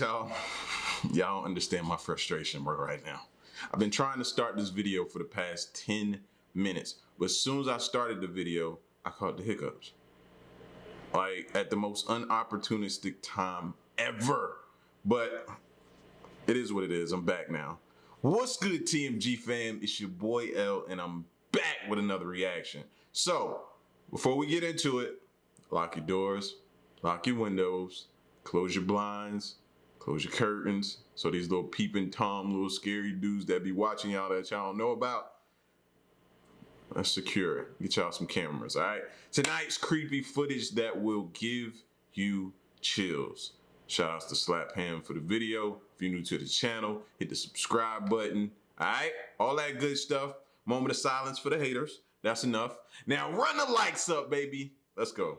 right, y'all. Y'all don't understand my frustration right now. I've been trying to start this video for the past 10 minutes, but as soon as I started the video, I caught the hiccups. Like, at the most unopportunistic time ever. But it is what it is. I'm back now. What's good, TMG fam? It's your boy L, and I'm back with another reaction. So, before we get into it, lock your doors, lock your windows, close your blinds, close your curtains, so these little peeping Tom, little scary dudes that be watching y'all that y'all don't know about, let's secure it. Get y'all some cameras, all right? Tonight's creepy footage that will give you chills. Shout outs to Slap Ham for the video. If you're new to the channel, hit the subscribe button, all right? All that good stuff. Moment of silence for the haters. That's enough. Now run the likes up, baby. Let's go.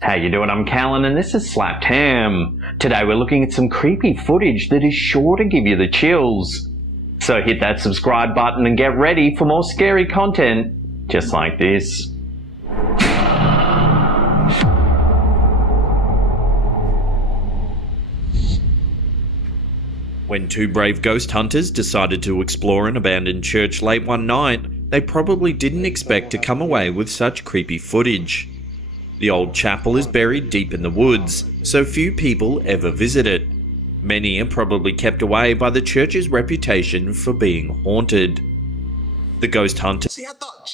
How you doing? I'm Callan and this is Slapped Ham. Today we're looking at some creepy footage that is sure to give you the chills. So hit that subscribe button and get ready for more scary content just like this. When two brave ghost hunters decided to explore an abandoned church late one night, they probably didn't expect to come away with such creepy footage. The old chapel is buried deep in the woods, so few people ever visit it. Many are probably kept away by the church's reputation for being haunted. The ghost hunter. See, I thought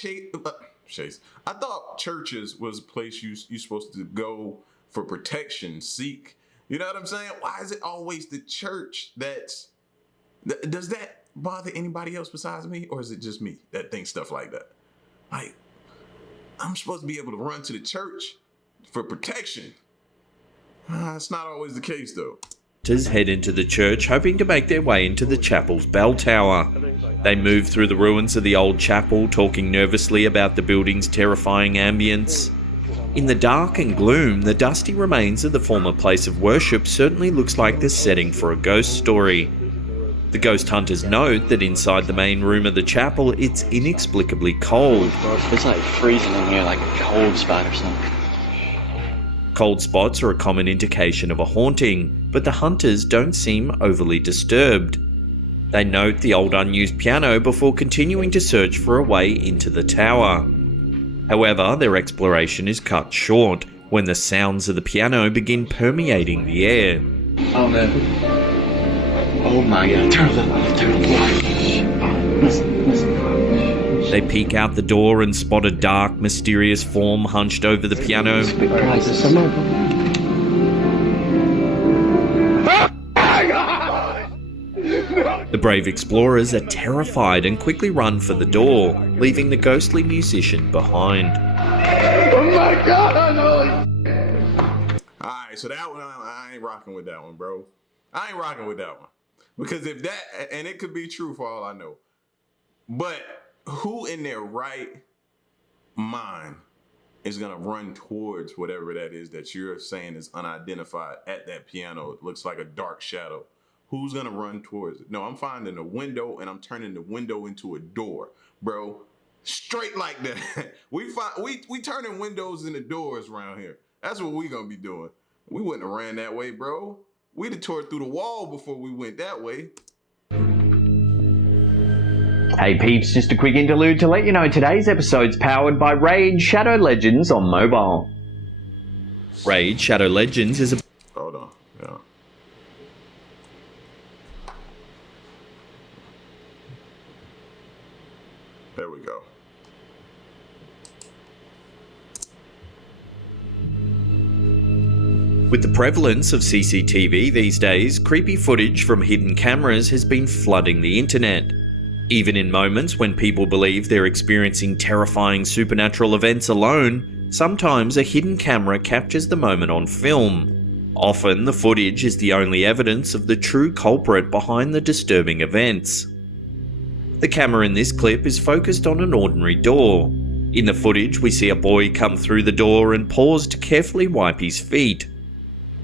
I thought churches was a place you're supposed to go for protection, seek. You know what I'm saying? Why is it always the church does that bother anybody else besides me, or is it just me that thinks stuff like that? Like, I'm supposed to be able to run to the church for protection. It's not always the case, though. Head into the church, hoping to make their way into the chapel's bell tower. They move through the ruins of the old chapel, talking nervously about the building's terrifying ambience. In the dark and gloom, the dusty remains of the former place of worship certainly looks like the setting for a ghost story. The ghost hunters note that inside the main room of the chapel, it's inexplicably cold. It's like freezing in here, like a cold spot or something. Cold spots are a common indication of a haunting, but the hunters don't seem overly disturbed. They note the old unused piano before continuing to search for a way into the tower. However, their exploration is cut short when the sounds of the piano begin permeating the air. Oh man. Oh my god, turn the light. Listen. They peek out the door and spot a dark, mysterious form hunched over the piano. The brave explorers are terrified and quickly run for the door, leaving the ghostly musician behind. Oh my god! Alright, so that one, I ain't rocking with that one, bro. I ain't rocking with that one. Because if that, and it could be true for all I know, but who in their right mind is gonna run towards whatever that is that you're saying is unidentified at that piano? It looks like a dark shadow. Who's gonna run towards it? No, I'm finding a window and I'm turning the window into a door, bro. Straight like that. We turning windows into doors around here. That's what we gonna be doing. We wouldn't have ran that way, bro. We'd have tore through the wall before we went that way. Hey peeps, just a quick interlude to let you know today's episode's powered by Raid Shadow Legends on mobile. Raid Shadow Legends is a... Hold on, yeah. There we go. With the prevalence of CCTV these days, creepy footage from hidden cameras has been flooding the internet. Even in moments when people believe they're experiencing terrifying supernatural events alone, sometimes a hidden camera captures the moment on film. Often, the footage is the only evidence of the true culprit behind the disturbing events. The camera in this clip is focused on an ordinary door. In the footage, we see a boy come through the door and pause to carefully wipe his feet.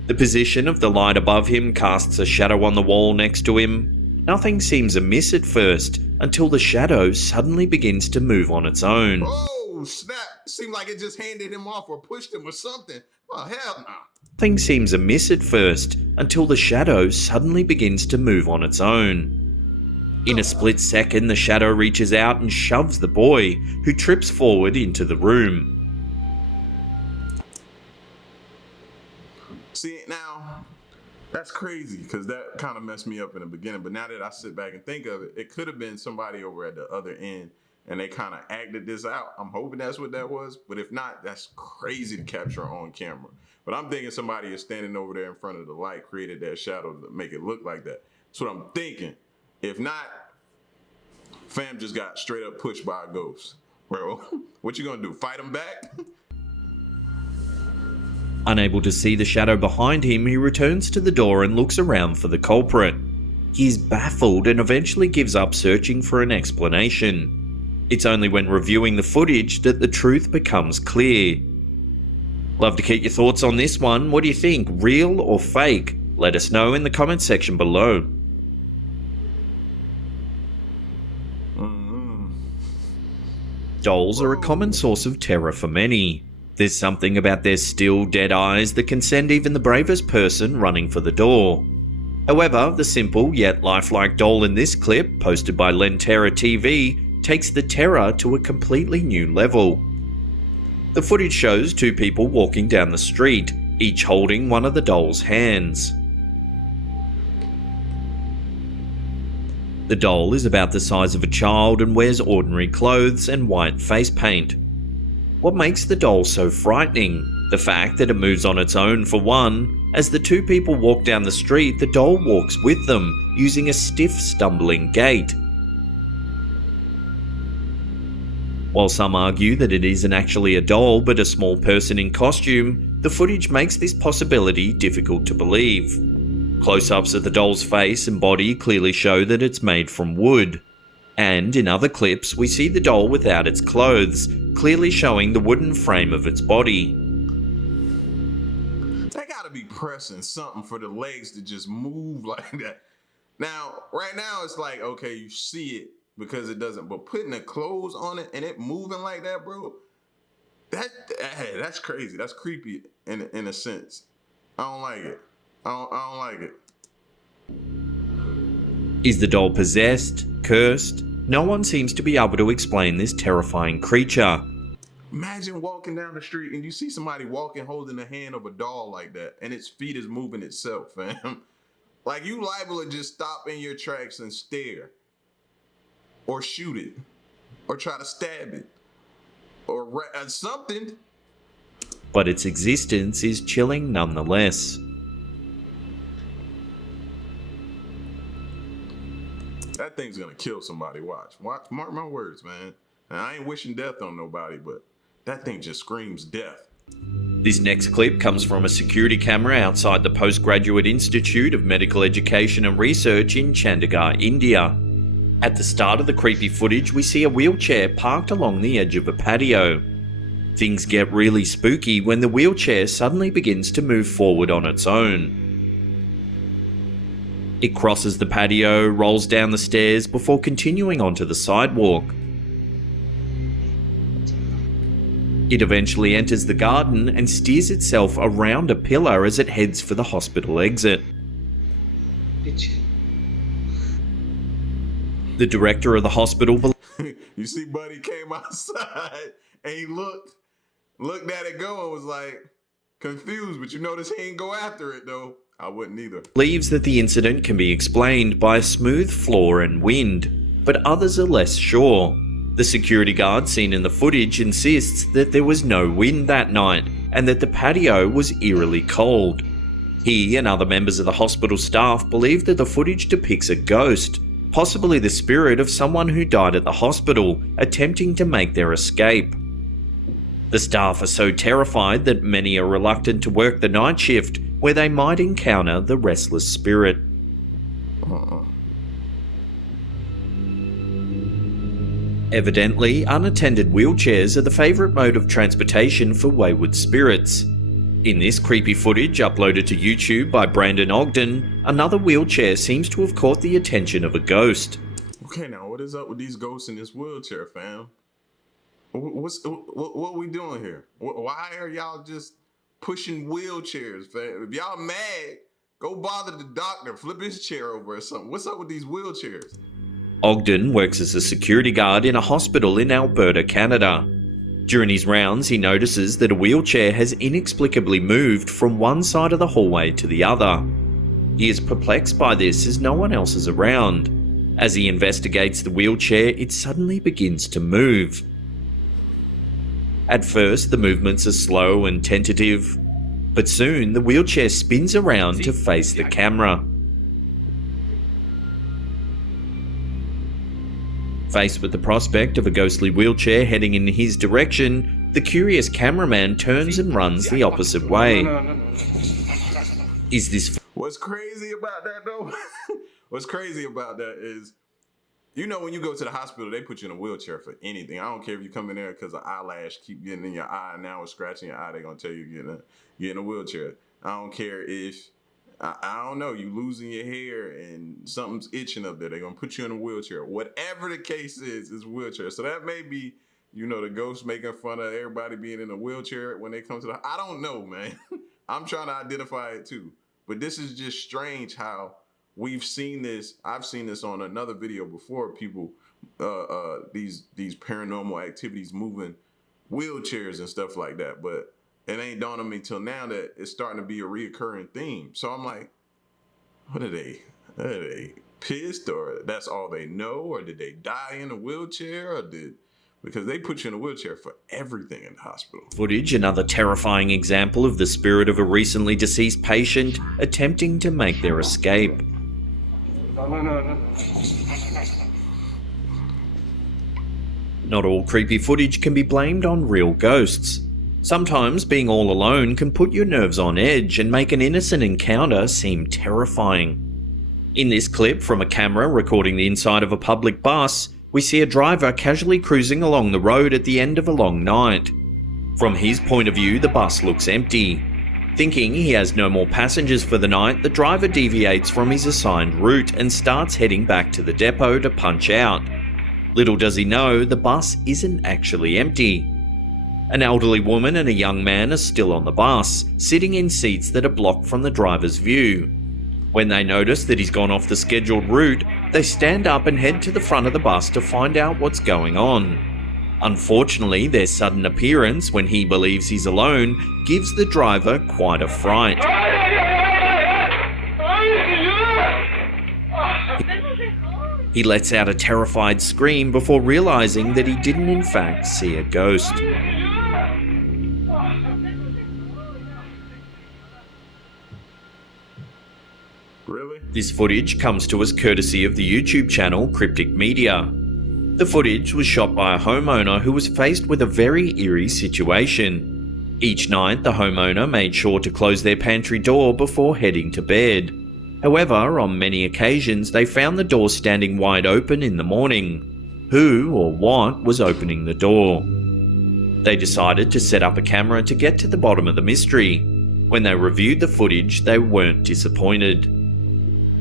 The position of the light above him casts a shadow on the wall next to him. Nothing seems amiss at first, until the shadow suddenly begins to move on its own. Oh, snap. Seemed like it just handed him off or pushed him or something. Oh, hell no. Something seems amiss at first, until the shadow suddenly begins to move on its own. In a split second, the shadow reaches out and shoves the boy, who trips forward into the room. See, now, that's crazy, because that kind of messed me up in the beginning. But now that I sit back and think of it, it could have been somebody over at the other end, and they kind of acted this out. I'm hoping that's what that was. But if not, that's crazy to capture on camera. But I'm thinking somebody is standing over there in front of the light, created that shadow to make it look like that. That's what I'm thinking. If not, fam just got straight up pushed by a ghost. Bro, what you gonna do? Fight him back? Unable to see the shadow behind him, he returns to the door and looks around for the culprit. He is baffled and eventually gives up searching for an explanation. It's only when reviewing the footage that the truth becomes clear. Love to get your thoughts on this one. What do you think, real or fake? Let us know in the comment section below. Dolls are a common source of terror for many. There's something about their still, dead eyes that can send even the bravest person running for the door. However, the simple yet lifelike doll in this clip, posted by Lentera TV, takes the terror to a completely new level. The footage shows two people walking down the street, each holding one of the doll's hands. The doll is about the size of a child and wears ordinary clothes and white face paint. What makes the doll so frightening? The fact that it moves on its own, for one. As the two people walk down the street, the doll walks with them, using a stiff, stumbling gait. While some argue that it isn't actually a doll but a small person in costume, the footage makes this possibility difficult to believe. Close-ups of the doll's face and body clearly show that it's made from wood. And in other clips, we see the doll without its clothes, clearly showing the wooden frame of its body. They gotta be pressing something for the legs to just move like that. Now, right now, it's like, okay, you see it because it doesn't, but putting the clothes on it and it moving like that, bro, that's crazy. That's creepy in a sense. I don't like it. I don't like it. Is the doll possessed? Cursed? No one seems to be able to explain this terrifying creature. Imagine walking down the street and you see somebody walking holding the hand of a doll like that and its feet is moving itself, fam. Like, you liable to just stop in your tracks and stare. Or shoot it. Or try to stab it. Or something. But its existence is chilling nonetheless. That thing's gonna kill somebody. Watch, mark my words, man. And I ain't wishing death on nobody, but that thing just screams death. This next clip comes from a security camera outside the Postgraduate Institute of Medical Education and Research in Chandigarh, India. At the start of the creepy footage, we see a wheelchair parked along the edge of a patio. Things get really spooky when the wheelchair suddenly begins to move forward on its own. It crosses the patio, rolls down the stairs before continuing onto the sidewalk. It eventually enters the garden and steers itself around a pillar as it heads for the hospital exit. The director of the hospital You see, Buddy came outside and he looked at it go and was like confused, but you notice he ain't go after it though. I wouldn't either. Believes that the incident can be explained by a smooth floor and wind, but others are less sure. The security guard seen in the footage insists that there was no wind that night and that the patio was eerily cold. He and other members of the hospital staff believe that the footage depicts a ghost, possibly the spirit of someone who died at the hospital, attempting to make their escape. The staff are so terrified that many are reluctant to work the night shift, where they might encounter the restless spirit. Evidently, unattended wheelchairs are the favourite mode of transportation for wayward spirits. In this creepy footage uploaded to YouTube by Brandon Ogden, another wheelchair seems to have caught the attention of a ghost. Okay, now what is up with these ghosts in this wheelchair, fam? What we doing here? Why are y'all just pushing wheelchairs, fam. If y'all mad, go bother the doctor, flip his chair over or something. What's up with these wheelchairs? Ogden works as a security guard in a hospital in Alberta, Canada. During his rounds, he notices that a wheelchair has inexplicably moved from one side of the hallway to the other. He is perplexed by this as no one else is around. As he investigates the wheelchair, it suddenly begins to move. At first, the movements are slow and tentative, but soon the wheelchair spins around to face the camera. Faced with the prospect of a ghostly wheelchair heading in his direction, the curious cameraman turns and runs the opposite way. Is this... What's crazy about that, though? What's crazy about that is, you know, when you go to the hospital, they put you in a wheelchair for anything. I don't care if you come in there because an eyelash keep getting in your eye, and now it's scratching your eye, they're going to tell you you're in a wheelchair. I don't care if, I don't know, you losing your hair and something's itching up there, they're going to put you in a wheelchair. Whatever the case is a wheelchair. So that may be, you know, the ghost making fun of everybody being in a wheelchair when they come to the, I don't know, man. I'm trying to identify it too. But this is just strange how we've seen this. I've seen this on another video before. People, these paranormal activities, moving wheelchairs and stuff like that. But it ain't dawned on me till now that it's starting to be a reoccurring theme. So I'm like, what are they? Are they pissed, or that's all they know, or did they die in a wheelchair, or because they put you in a wheelchair for everything in the hospital. Footage, another terrifying example of the spirit of a recently deceased patient attempting to make their escape. Not all creepy footage can be blamed on real ghosts. Sometimes being all alone can put your nerves on edge and make an innocent encounter seem terrifying. In this clip from a camera recording the inside of a public bus, we see a driver casually cruising along the road at the end of a long night. From his point of view, the bus looks empty. Thinking he has no more passengers for the night, the driver deviates from his assigned route and starts heading back to the depot to punch out. Little does he know, the bus isn't actually empty. An elderly woman and a young man are still on the bus, sitting in seats that are blocked from the driver's view. When they notice that he's gone off the scheduled route, they stand up and head to the front of the bus to find out what's going on. Unfortunately, their sudden appearance when he believes he's alone gives the driver quite a fright. He lets out a terrified scream before realizing that he didn't in fact see a ghost. Really? This footage comes to us courtesy of the YouTube channel Cryptic Media. The footage was shot by a homeowner who was faced with a very eerie situation. Each night, the homeowner made sure to close their pantry door before heading to bed. However, on many occasions, they found the door standing wide open in the morning. Who or what was opening the door? They decided to set up a camera to get to the bottom of the mystery. When they reviewed the footage, they weren't disappointed.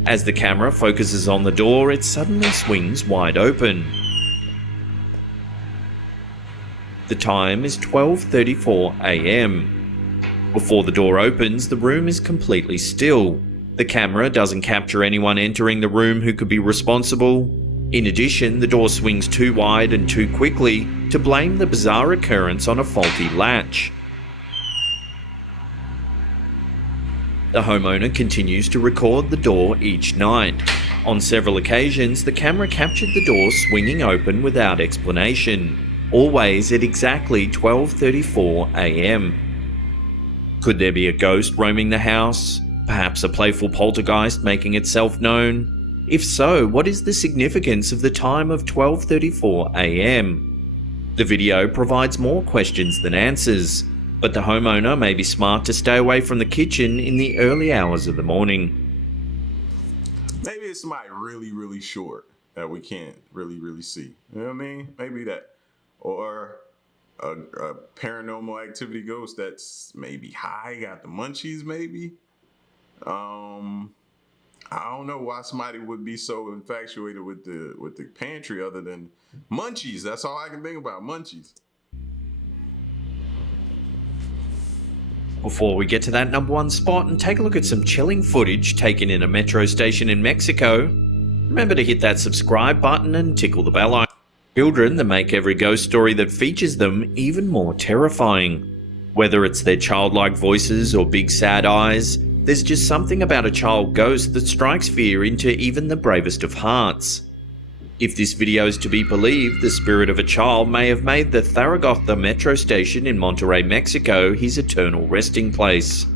As the camera focuses on the door, it suddenly swings wide open. The time is 12:34 a.m. Before the door opens, the room is completely still. The camera doesn't capture anyone entering the room who could be responsible. In addition, the door swings too wide and too quickly to blame the bizarre occurrence on a faulty latch. The homeowner continues to record the door each night. On several occasions, the camera captured the door swinging open without explanation, always at exactly 12:34 a.m. Could there be a ghost roaming the house? Perhaps a playful poltergeist making itself known? If so, what is the significance of the time of 12:34 a.m.? The video provides more questions than answers, but the homeowner may be smart to stay away from the kitchen in the early hours of the morning. Maybe it's somebody really, really short that we can't really see. You know what I mean? Maybe that. Or a paranormal activity ghost that's maybe high, got the munchies maybe. I don't know why somebody would be so infatuated with the pantry other than munchies. That's all I can think about, munchies. Before we get to that number one spot and take a look at some chilling footage taken in a metro station in Mexico, remember to hit that subscribe button and tickle the bell icon. Children that make every ghost story that features them even more terrifying. Whether it's their childlike voices or big sad eyes, there's just something about a child ghost that strikes fear into even the bravest of hearts. If this video is to be believed, the spirit of a child may have made the Zaragoza metro station in Monterrey, Mexico, his eternal resting place.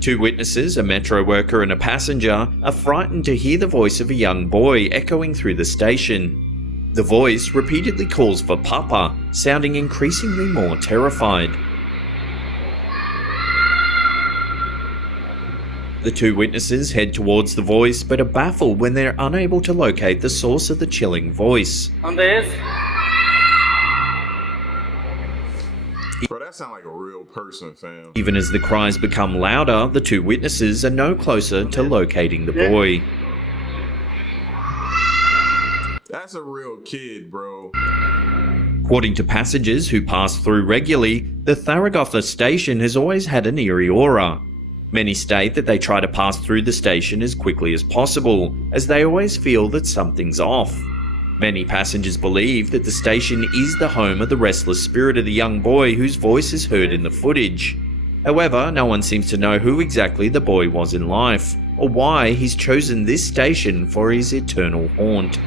Two witnesses, a metro worker and a passenger, are frightened to hear the voice of a young boy echoing through the station. The voice repeatedly calls for Papa, sounding increasingly more terrified. The two witnesses head towards the voice but are baffled when they're unable to locate the source of the chilling voice. Bro, that sounds like a real person, fam. Even as the cries become louder, the two witnesses are no closer to locating the boy. That's a real kid, bro. According to passengers who pass through regularly, the Zaragoza station has always had an eerie aura. Many state that they try to pass through the station as quickly as possible, as they always feel that something's off. Many passengers believe that the station is the home of the restless spirit of the young boy whose voice is heard in the footage. However, no one seems to know who exactly the boy was in life, or why he's chosen this station for his eternal haunt.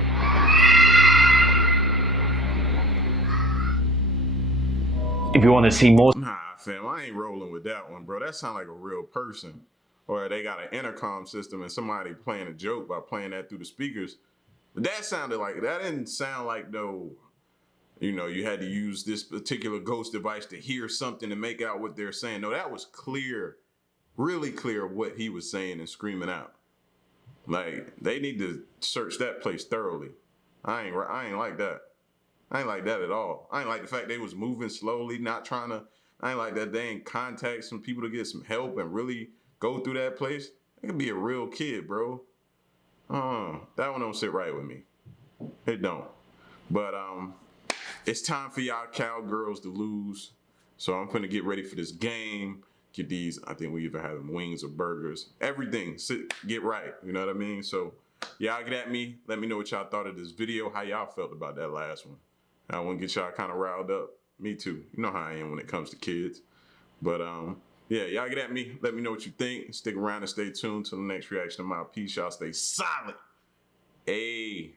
If you want to see more... Nah, fam, I ain't rolling with that one, bro. That sounds like a real person. Or they got an intercom system and somebody playing a joke by playing that through the speakers. But that didn't sound like though, you know, you had to use this particular ghost device to hear something and make out what they're saying. No, that was clear, really clear what he was saying and screaming out. Like, they need to search that place thoroughly. I ain't like that. I ain't like that at all. I ain't like the fact they was moving slowly, I ain't like that they ain't contact some people to get some help and really go through that place. It could be a real kid, bro. That one don't sit right with me. It don't. But it's time for y'all cowgirls to lose. So I'm gonna get ready for this game. Get these, I think we even have them wings or burgers. Everything, get right, you know what I mean? So y'all get at me. Let me know what y'all thought of this video, how y'all felt about that last one. I want to get y'all kind of riled up. Me too. You know how I am when it comes to kids. But yeah, y'all get at me. Let me know what you think. Stick around and stay tuned till the next reaction of my piece. Y'all stay solid. Hey.